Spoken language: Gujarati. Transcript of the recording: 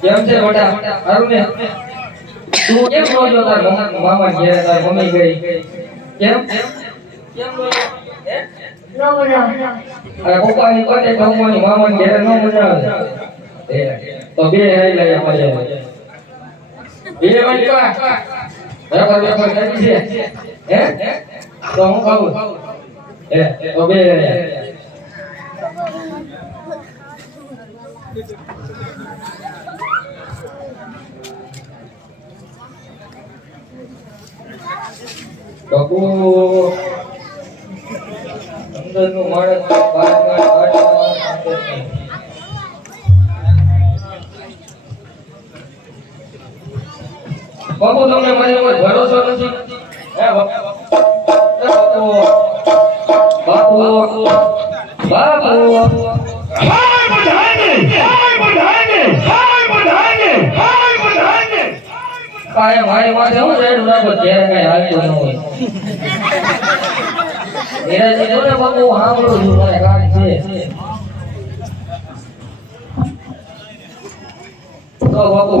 કેમ છે બેટા અરુણે તું કેમ રોજો તાર મામા ઘરે તાર મમ્મી ગઈ કેમ કેમ રોજો હે નો મજા અરે પપ્પા ની કોતે કમવાની મામા ઘરે નો મજા આવે તો બે હઈ લે મજા બે વાલી કા બરાબર કરી છે હે તો હું ખાવું તો બે બાપુ અંદરનું માણસ બાપુ તમને મારી ઉપર ભરોસો નથી હે બાપુ બાપુ બાપુ હાય બધાને કાય મારી માથે હું રેડ રાખો જ્યારે કઈ હાલતું ન હોય એરા જે જોને બાપુ સાંભળું છું મને કાઢ છે તો બાપુ